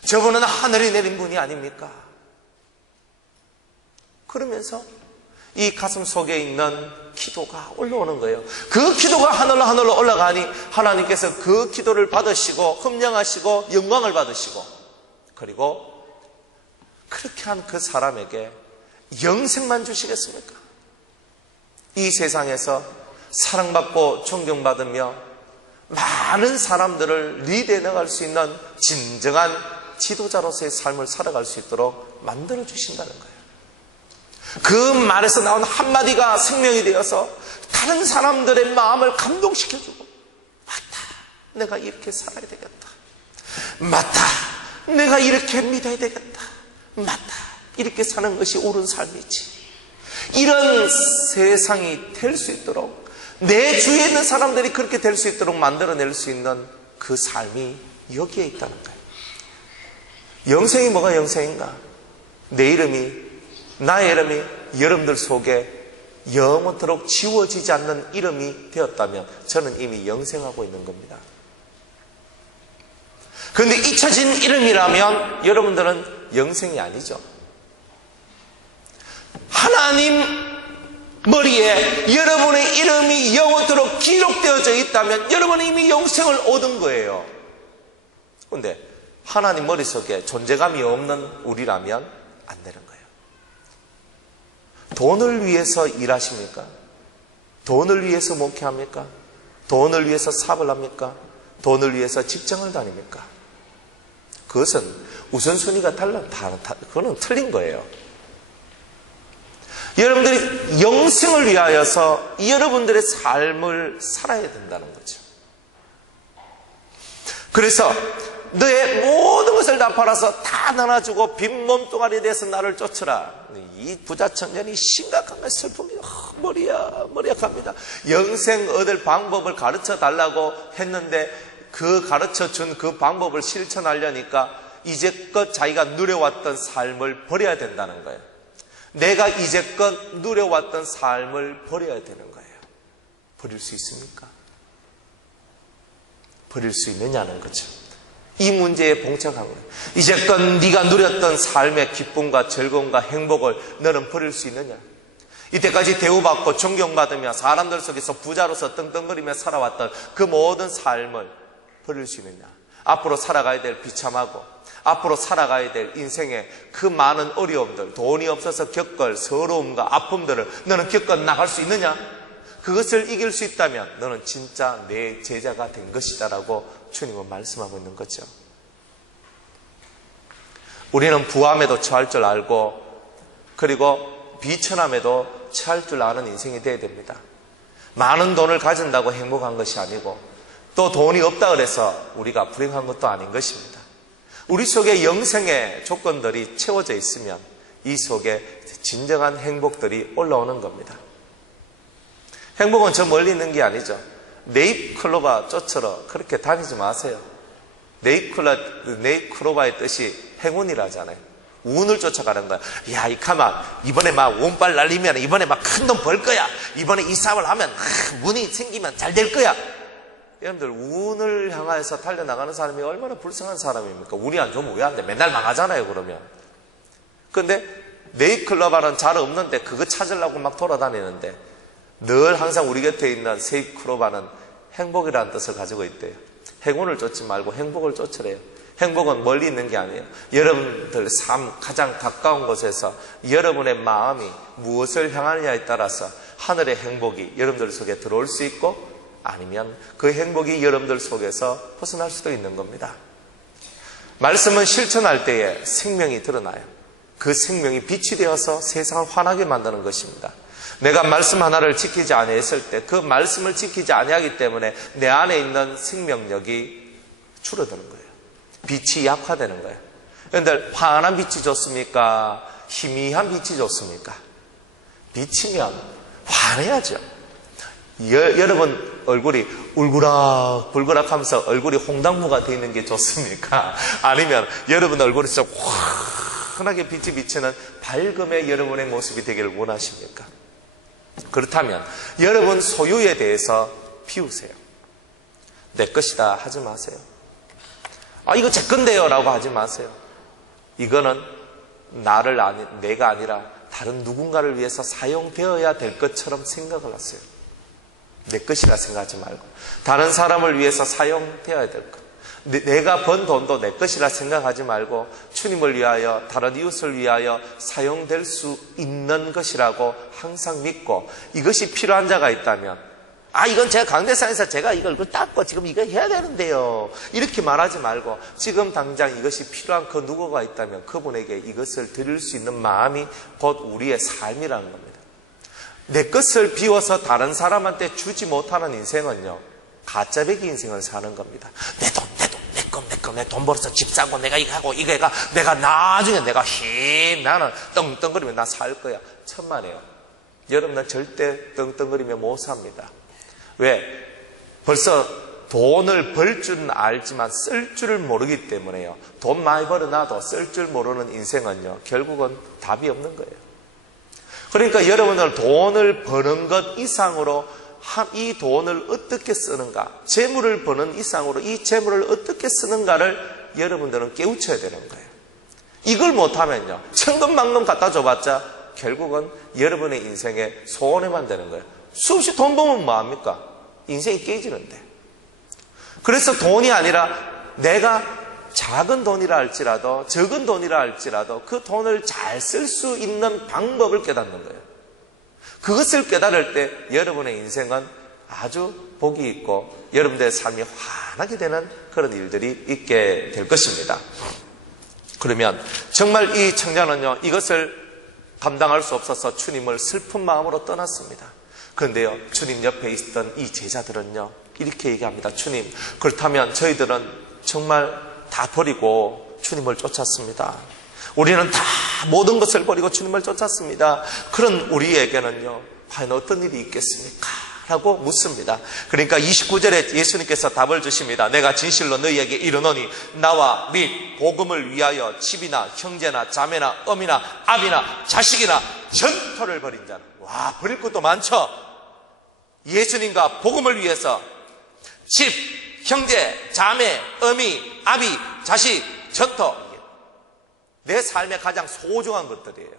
저분은 하늘이 내린 분이 아닙니까? 그러면서 이 가슴 속에 있는 기도가 올라오는 거예요. 그 기도가 하늘로 올라가니 하나님께서 그 기도를 받으시고 흠령하시고 영광을 받으시고, 그리고 그렇게 한 그 사람에게 영생만 주시겠습니까? 이 세상에서 사랑받고 존경받으며 많은 사람들을 리드해 나갈 수 있는 진정한 지도자로서의 삶을 살아갈 수 있도록 만들어 주신다는 거예요. 그 말에서 나온 한마디가 생명이 되어서 다른 사람들의 마음을 감동시켜주고, 맞다, 내가 이렇게 살아야 되겠다, 맞다, 내가 이렇게 믿어야 되겠다, 맞다, 이렇게 사는 것이 옳은 삶이지, 이런 세상이 될 수 있도록, 내 주위에 있는 사람들이 그렇게 될 수 있도록 만들어낼 수 있는 그 삶이 여기에 있다는 거예요. 영생이 뭐가 영생인가? 내 이름이, 나의 이름이 여러분들 속에 영원토록 지워지지 않는 이름이 되었다면 저는 이미 영생하고 있는 겁니다. 그런데 잊혀진 이름이라면 여러분들은 영생이 아니죠. 하나님 머리에 여러분의 이름이 영원토록 기록되어져 있다면 여러분은 이미 영생을 얻은 거예요. 그런데 하나님 머릿속에 존재감이 없는 우리라면 안 되는 거예요. 돈을 위해서 일하십니까? 돈을 위해서 목회합니까? 돈을 위해서 사업을 합니까? 돈을 위해서 직장을 다닙니까? 그것은 우선순위가 그거는 틀린 거예요. 여러분들이 영생을 위하여서 여러분들의 삶을 살아야 된다는 거죠. 그래서 너의 모든 것을 다 팔아서 다 나눠주고 빈 몸뚱아리에 대해서 나를 쫓으라. 이 부자 청년이 심각한 걸 슬프게 머리야 갑니다. 영생 얻을 방법을 가르쳐 달라고 했는데 그 가르쳐 준 그 방법을 실천하려니까 이제껏 자기가 누려왔던 삶을 버려야 된다는 거예요. 내가 이제껏 누려왔던 삶을 버려야 되는 거예요. 버릴 수 있습니까? 버릴 수 있느냐는 거죠. 이 문제에 봉착한 거예요. 이제껏 네가 누렸던 삶의 기쁨과 즐거움과 행복을 너는 버릴 수 있느냐? 이때까지 대우받고 존경받으며 사람들 속에서 부자로서 떵떵거리며 살아왔던 그 모든 삶을 버릴 수 있느냐? 앞으로 살아가야 될 비참하고 앞으로 살아가야 될 인생의 그 많은 어려움들, 돈이 없어서 겪을 서러움과 아픔들을 너는 겪어 나갈 수 있느냐? 그것을 이길 수 있다면 너는 진짜 내 제자가 된 것이다 라고 주님은 말씀하고 있는 거죠. 우리는 부함에도 처할 줄 알고 그리고 비천함에도 처할 줄 아는 인생이 되어야 됩니다. 많은 돈을 가진다고 행복한 것이 아니고 또 돈이 없다 그래서 우리가 불행한 것도 아닌 것입니다. 우리 속에 영생의 조건들이 채워져 있으면 이 속에 진정한 행복들이 올라오는 겁니다. 행복은 저 멀리 있는 게 아니죠. 네잎클로바 쫓으러 그렇게 다니지 마세요. 네잎클로바의 뜻이 행운이라잖아요. 운을 쫓아가는 거야. 야, 이 가만 이번에 막 운빨 날리면 이번에 막 큰 돈 벌 거야. 이번에 이 사업을 하면 운이 생기면 잘 될 거야. 여러분들 운을 향해서 달려나가는 사람이 얼마나 불쌍한 사람입니까? 운이 안 좋으면 왜 안 돼? 맨날 망하잖아요. 그러면. 그런데 네잎클로바는 잘 없는데 그거 찾으려고 막 돌아다니는데 늘 항상 우리 곁에 있는 네잎클로바는 행복이라는 뜻을 가지고 있대요. 행운을 쫓지 말고 행복을 쫓으래요. 행복은 멀리 있는 게 아니에요. 여러분들 삶 가장 가까운 곳에서 여러분의 마음이 무엇을 향하느냐에 따라서 하늘의 행복이 여러분들 속에 들어올 수 있고 아니면 그 행복이 여러분들 속에서 벗어날 수도 있는 겁니다. 말씀은 실천할 때에 생명이 드러나요. 그 생명이 빛이 되어서 세상을 환하게 만드는 것입니다. 내가 말씀 하나를 지키지 아니했을 때 그 말씀을 지키지 아니하기 때문에 내 안에 있는 생명력이 줄어드는 거예요. 빛이 약화되는 거예요. 그런데 환한 빛이 좋습니까? 희미한 빛이 좋습니까? 빛이면 환해야죠. 여러분 얼굴이 울그락 불그락 하면서 얼굴이 홍당무가 되어 있는 게 좋습니까? 아니면 여러분 얼굴이 진짜 환하게 빛이 비치는 밝음의 여러분의 모습이 되기를 원하십니까? 그렇다면 여러분 소유에 대해서 비우세요. 내 것이다 하지 마세요. 아, 이거 제 건데요 라고 하지 마세요. 이거는 내가 아니라 다른 누군가를 위해서 사용되어야 될 것처럼 생각을 하세요. 내 것이라 생각하지 말고 다른 사람을 위해서 사용되어야 될 것. 내가 번 돈도 내 것이라 생각하지 말고 주님을 위하여, 다른 이웃을 위하여 사용될 수 있는 것이라고 항상 믿고, 이것이 필요한 자가 있다면 이건 제가 강대상에서 제가 이걸 닦고 지금 이거 해야 되는데요, 이렇게 말하지 말고 지금 당장 이것이 필요한 그 누구가 있다면 그분에게 이것을 드릴 수 있는 마음이 곧 우리의 삶이라는 겁니다. 내 것을 비워서 다른 사람한테 주지 못하는 인생은요, 가짜배기 인생을 사는 겁니다. 내 돈 벌어서 집 사고 내가 이거 하고 이거 해가 내가 나중에 나는 떵떵거리면 나 살 거야. 천만에요. 여러분은 절대 떵떵거리며 못 삽니다. 왜? 벌써 돈을 벌 줄은 알지만 쓸 줄을 모르기 때문에요. 돈 많이 벌어놔도 쓸 줄 모르는 인생은요, 결국은 답이 없는 거예요. 그러니까 여러분들 돈을 버는 것 이상으로 이 돈을 어떻게 쓰는가, 재물을 버는 이상으로 이 재물을 어떻게 쓰는가를 여러분들은 깨우쳐야 되는 거예요. 이걸 못하면요, 천금만금 갖다 줘봤자 결국은 여러분의 인생에 손해만 되는 거예요. 수없이 돈 벌면 뭐합니까? 인생이 깨지는데. 그래서 돈이 아니라 내가 작은 돈이라 할지라도 적은 돈이라 할지라도 그 돈을 잘 쓸 수 있는 방법을 깨닫는 거예요. 그것을 깨달을 때 여러분의 인생은 아주 복이 있고 여러분들의 삶이 환하게 되는 그런 일들이 있게 될 것입니다. 그러면 정말 이 청년은요, 이것을 감당할 수 없어서 주님을 슬픈 마음으로 떠났습니다. 그런데요, 주님 옆에 있던 이 제자들은요, 이렇게 얘기합니다. 주님, 그렇다면 저희들은 정말 다 버리고 주님을 쫓았습니다. 우리는 다 모든 것을 버리고 주님을 쫓았습니다. 그런 우리에게는요, 과연 어떤 일이 있겠습니까? 라고 묻습니다. 그러니까 29절에 예수님께서 답을 주십니다. 내가 진실로 너희에게 이르노니 나와 및 복음을 위하여 집이나 형제나 자매나 어미나 아비나 자식이나 전토를 벌인 자는, 와, 버릴 것도 많죠. 예수님과 복음을 위해서 집, 형제, 자매, 어미, 아비, 자식, 전토, 내 삶의 가장 소중한 것들이에요.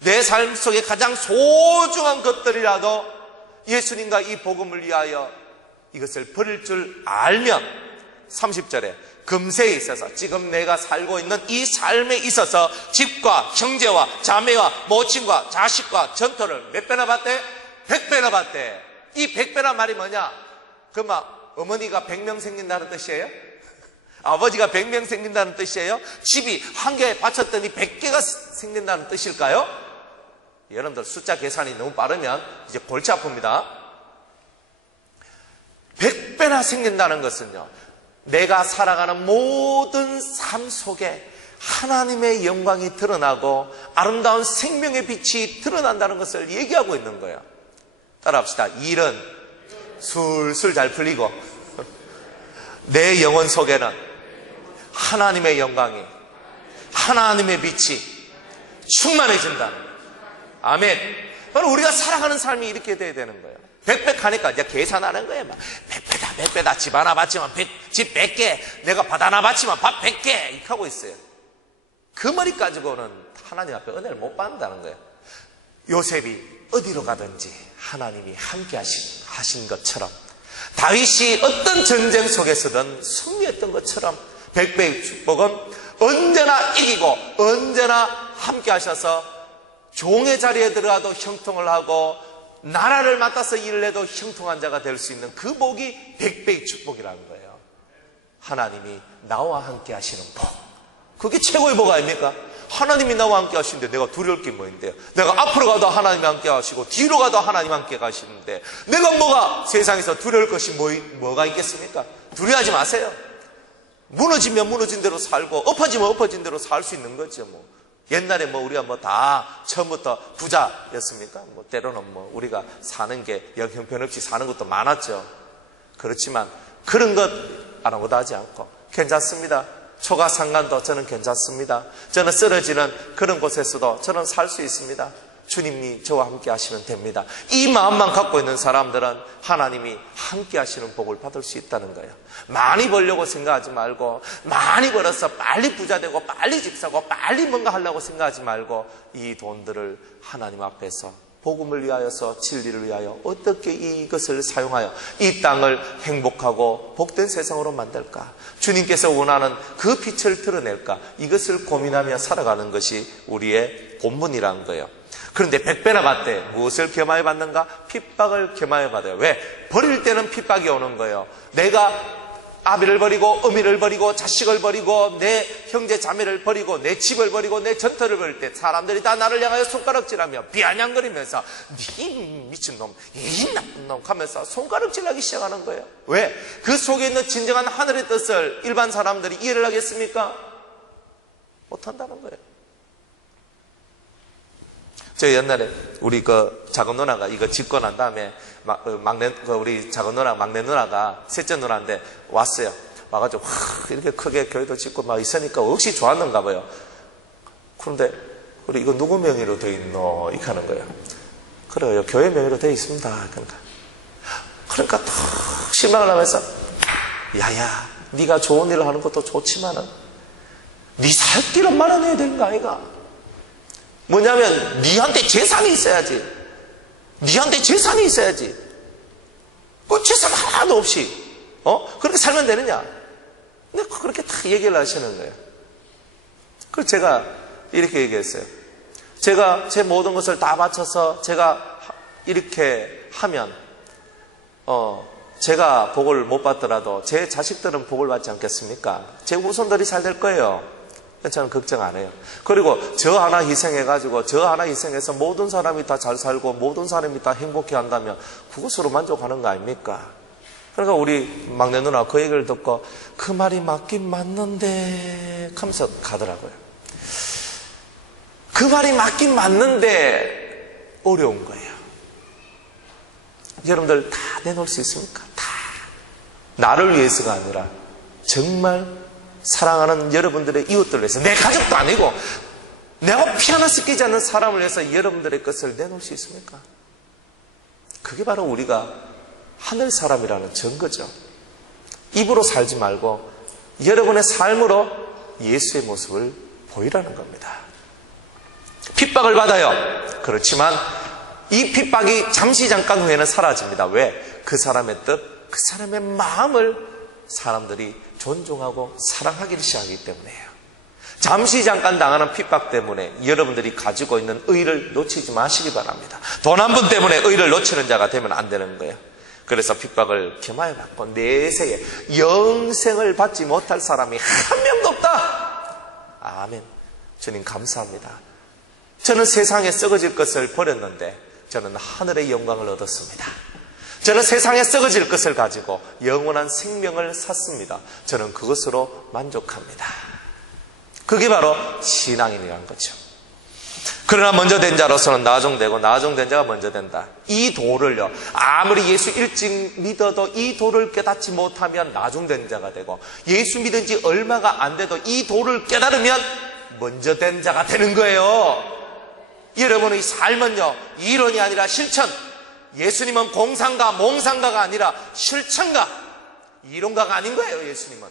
내 삶 속에 가장 소중한 것들이라도 예수님과 이 복음을 위하여 이것을 버릴 줄 알면 30절에 금세에 있어서 지금 내가 살고 있는 이 삶에 있어서 집과 형제와 자매와 모친과 자식과 전토를 몇 배나 받대? 100배나 받대. 이 100배나 말이 뭐냐? 어머니가 100명 생긴다는 뜻이에요? 아버지가 100명 생긴다는 뜻이에요? 집이 한 개 바쳤더니 100개가 생긴다는 뜻일까요? 여러분들 숫자 계산이 너무 빠르면 이제 골치 아픕니다. 100배나 생긴다는 것은요, 내가 살아가는 모든 삶 속에 하나님의 영광이 드러나고 아름다운 생명의 빛이 드러난다는 것을 얘기하고 있는 거예요. 따라합시다. 일은 술술 잘 풀리고 내 영혼 속에는 하나님의 영광이, 하나님의 빛이 충만해진다는 거예요. 아멘. 바로 우리가 살아가는 삶이 이렇게 돼야 되는 거예요. 100배 하니까 이제 계산하는 거예요. 100배다. 집 하나 받지만 집 100개, 내가 밭 하나 받지만 밭 100개 이렇게 하고 있어요. 그 머리 가지고는 하나님 앞에 은혜를 못 받는다는 거예요. 요셉이 어디로 가든지 하나님이 함께 하신 것처럼, 다윗이 어떤 전쟁 속에서든 승리했던 것처럼 100배의 축복은 언제나 이기고 언제나 함께 하셔서 종의 자리에 들어가도 형통을 하고 나라를 맡아서 일을 해도 형통한 자가 될 수 있는 그 복이 100배의 축복이라는 거예요. 하나님이 나와 함께 하시는 복, 그게 최고의 복 아닙니까? 하나님이 나와 함께 하시는데 내가 두려울 게 뭐인데요? 내가 앞으로 가도 하나님이 함께 하시고 뒤로 가도 하나님 함께 가시는데 내가 뭐가 세상에서 두려울 것이 뭐가 있겠습니까? 두려워하지 마세요. 무너지면 무너진 대로 살고 엎어지면 엎어진 대로 살 수 있는 거죠. 옛날에 우리가 다 처음부터 부자였습니까? 때로는 우리가 사는 게 형편없이 사는 것도 많았죠. 그렇지만 그런 것 아무것도 하지 않고 괜찮습니다. 초가상간도 저는 괜찮습니다. 저는 쓰러지는 그런 곳에서도 저는 살 수 있습니다. 주님이 저와 함께 하시면 됩니다. 이 마음만 갖고 있는 사람들은 하나님이 함께 하시는 복을 받을 수 있다는 거예요. 많이 벌려고 생각하지 말고, 많이 벌어서 빨리 부자 되고 빨리 집 사고 빨리 뭔가 하려고 생각하지 말고, 이 돈들을 하나님 앞에서 복음을 위하여서 진리를 위하여 어떻게 이것을 사용하여 이 땅을 행복하고 복된 세상으로 만들까? 주님께서 원하는 그 빛을 드러낼까? 이것을 고민하며 살아가는 것이 우리의 본분이라는 거예요. 그런데 백배나 때 무엇을 겸하여 받는가? 핍박을 겸하여 받아요. 왜? 버릴 때는 핍박이 오는 거예요. 내가 아비를 버리고 어미를 버리고 자식을 버리고 내 형제 자매를 버리고 내 집을 버리고 내 전터를 버릴 때 사람들이 다 나를 향하여 손가락질하며 비아냥거리면서 니 미친놈, 이 나쁜 놈 하면서 손가락질하기 시작하는 거예요. 왜? 그 속에 있는 진정한 하늘의 뜻을 일반 사람들이 이해를 하겠습니까? 못한다는 거예요. 저 옛날에 우리 작은 누나가 이거 짓고 난 다음에 우리 작은 누나, 막내 누나가 셋째 누나인데 왔어요. 와가지고 이렇게 크게 교회도 짓고 막 있으니까 역시 좋았는가 봐요. 그런데 우리 이거 누구 명의로 돼 있노? 이렇게 하는 거예요. 그래요. 교회 명의로 돼 있습니다. 그러니까 더 실망을 하면서 야야, 네가 좋은 일을 하는 것도 좋지만은 네 살 길은 마련해야 되는 거 아이가? 뭐냐면 니한테 재산이 있어야지. 니한테 재산이 있어야지. 그 재산 하나도 없이 그렇게 살면 되느냐? 근데 그렇게 다 얘기를 하시는 거예요. 그래서 제가 이렇게 얘기했어요. 제가 제 모든 것을 다 바쳐서 제가 이렇게 하면 제가 복을 못 받더라도 제 자식들은 복을 받지 않겠습니까? 제 후손들이 잘 될 거예요. 저는 걱정 안 해요. 그리고 저 하나 희생해가지고 저 하나 희생해서 모든 사람이 다 잘 살고 모든 사람이 다 행복해 한다면 그것으로 만족하는 거 아닙니까? 그러니까 우리 막내 누나 그 얘기를 듣고 그 말이 맞긴 맞는데 하면서 가더라고요. 그 말이 맞긴 맞는데 어려운 거예요. 여러분들 다 내놓을 수 있습니까? 다. 나를 위해서가 아니라 정말 사랑하는 여러분들의 이웃들을 위해서, 내 가족도 아니고 내가 피 하나 씻기지 않는 사람을 위해서 여러분들의 것을 내놓을 수 있습니까? 그게 바로 우리가 하늘 사람이라는 증거죠. 입으로 살지 말고 여러분의 삶으로 예수의 모습을 보이라는 겁니다. 핍박을 받아요. 그렇지만 이 핍박이 잠시 잠깐 후에는 사라집니다. 왜? 그 사람의 뜻, 그 사람의 마음을 사람들이 존중하고 사랑하기 시작하기 때문에요. 잠시 잠깐 당하는 핍박 때문에 여러분들이 가지고 있는 의를 놓치지 마시기 바랍니다. 돈 한 푼 때문에 의를 놓치는 자가 되면 안 되는 거예요. 그래서 핍박을 겸하여 받고 내세에 영생을 받지 못할 사람이 한 명도 없다. 아멘. 주님 감사합니다. 저는 세상에 썩어질 것을 버렸는데 저는 하늘의 영광을 얻었습니다. 저는 세상에 썩어질 것을 가지고 영원한 생명을 샀습니다. 저는 그것으로 만족합니다. 그게 바로 신앙인이라는 거죠. 그러나 먼저 된 자로서는 나중되고 나중된 자가 먼저 된다. 이 도를요, 아무리 예수 일찍 믿어도 이 도를 깨닫지 못하면 나중된 자가 되고, 예수 믿은 지 얼마가 안 돼도 이 도를 깨달으면 먼저 된 자가 되는 거예요. 여러분의 삶은요, 이론이 아니라 실천. 예수님은 공상가, 몽상가가 아니라 실천가, 이론가가 아닌 거예요. 예수님은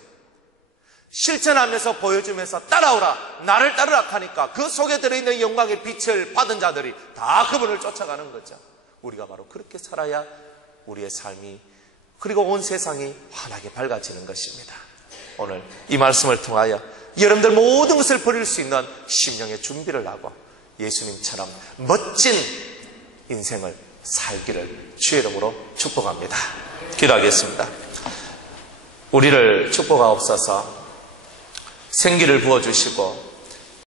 실천하면서 보여주면서 따라오라, 나를 따르라 하니까 그 속에 들어있는 영광의 빛을 받은 자들이 다 그분을 쫓아가는 거죠. 우리가 바로 그렇게 살아야 우리의 삶이, 그리고 온 세상이 환하게 밝아지는 것입니다. 오늘 이 말씀을 통하여 여러분들 모든 것을 버릴 수 있는 심령의 준비를 하고 예수님처럼 멋진 인생을 살기를 주의 이름으로 축복합니다. 기도하겠습니다. 우리를 축복하옵소서. 생기를 부어주시고